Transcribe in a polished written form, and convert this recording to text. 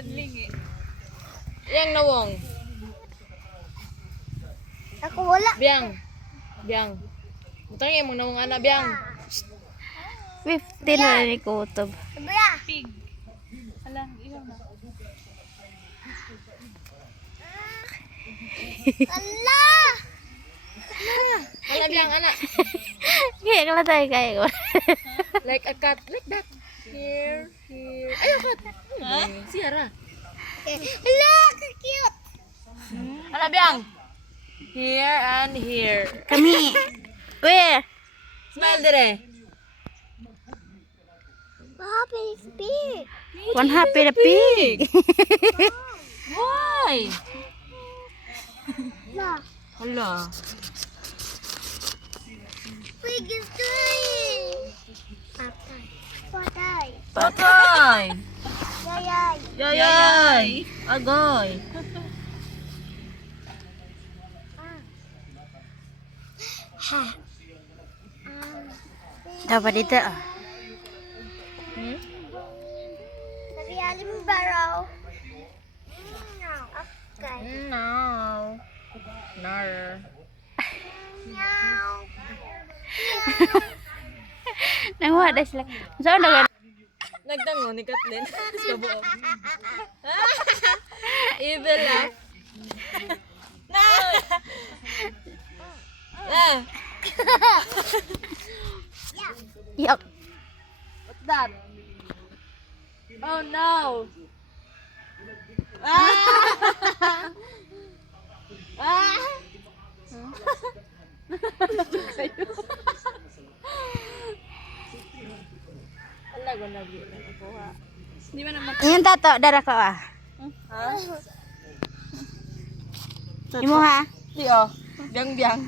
Dadlingi. Yang nawong. Ako wala. Biang. Biang. Butangin mo nawong ana biang. 15 na ni Kutob. Bra. Pig. Ala, ikaw na. Ala. Ana biang ana. Kaya kala tayo kaya ko. Like a cat, like that. Here, here. Ay, a cat. Sierra. Ala, cute. Ana biang. Here and here. Kami. Where? Smile dire. Happy speak. One happy the pig. Why? La. Hala. Pig is doing. Patay. Patay. Yayay. Yayay. Agoy. Dapat dito. Dari alim baraw. Okay. No. Nar. Meow. Nangwa dah sila. Saan na Nagtango ni Kathleen. Tapos kabuo. Evil laugh. Na! Ah! Yuck. What's that? Oh no! Ah! Ah! Wala ko na nakuha. Di ba naman? Yung tato, dara ka ah. Ha? Imo ha? Di oh. Biang-biang.